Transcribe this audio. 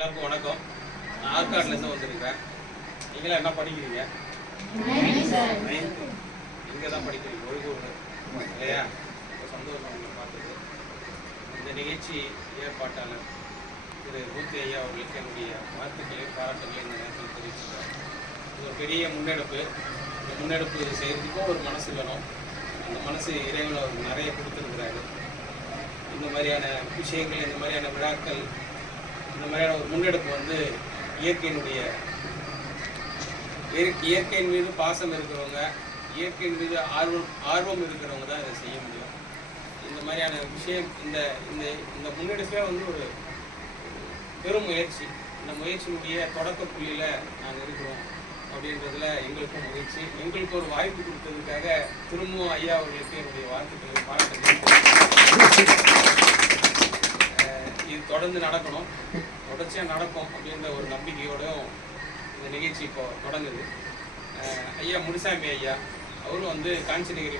எல்லாருக்கும் வணக்கம். நான் ஆற்காடுலேருந்து வந்திருக்கேன். நீங்களாம் என்ன படிக்கிறீங்க? இங்கே தான் படிக்கிறீங்க, ஒழுங்கூர் இல்லையா? சந்தோஷம் உங்களை பார்த்தது. இந்த நிகழ்ச்சி ஏற்பாட்டாளர் திரு மூர்த்தி ஐயா அவர்களுக்கு என்னுடைய வாழ்த்துக்களையும் பாராட்டுகளையும் இந்த நேரத்தில் தெரிவிச்சுக்கிறேன். இது ஒரு பெரிய முன்னெடுப்பு. இந்த முன்னெடுப்பு செய்கிறதுக்கும் ஒரு மனசு வேணும். அந்த மனசு இறைவன் அவருக்கு நிறைய கொடுத்துருக்குறாரு. இந்த மாதிரியான விஷயங்கள், இந்த மாதிரியான விழாக்கள், இந்த மாதிரியான ஒரு முன்னெடுப்பு வந்து இயற்கையின் மீது பாசம் இருக்கிறவங்க, இயற்கையின் மீது ஆர்வம் இருக்கிறவங்க தான் இதை செய்ய முடியும். இந்த மாதிரியான விஷயம், இந்த முன்னெடுப்பே வந்து ஒரு பெரும் முயற்சி. இந்த முயற்சியினுடைய தொடக்க புள்ளியில் நாங்கள் இருக்கிறோம் அப்படின்றதுல எங்களுக்கும் மகிழ்ச்சி. எங்களுக்கு ஒரு வாய்ப்பு கொடுத்ததுக்காக திரும்பவும் ஐயா அவர்களுக்கு என்னுடைய வாழ்த்துக்களை பாராட்டுகிறேன். இது தொடர்ந்து நடக்கணும், தொடர்ச்சியாக நடக்கும் அப்படின்ற ஒரு நம்பிக்கையோடும் இந்த நிகழ்ச்சி இப்போ தொடங்குது. ஐயா முனுசாமி ஐயா அவரும் வந்து காஞ்சிநகிரி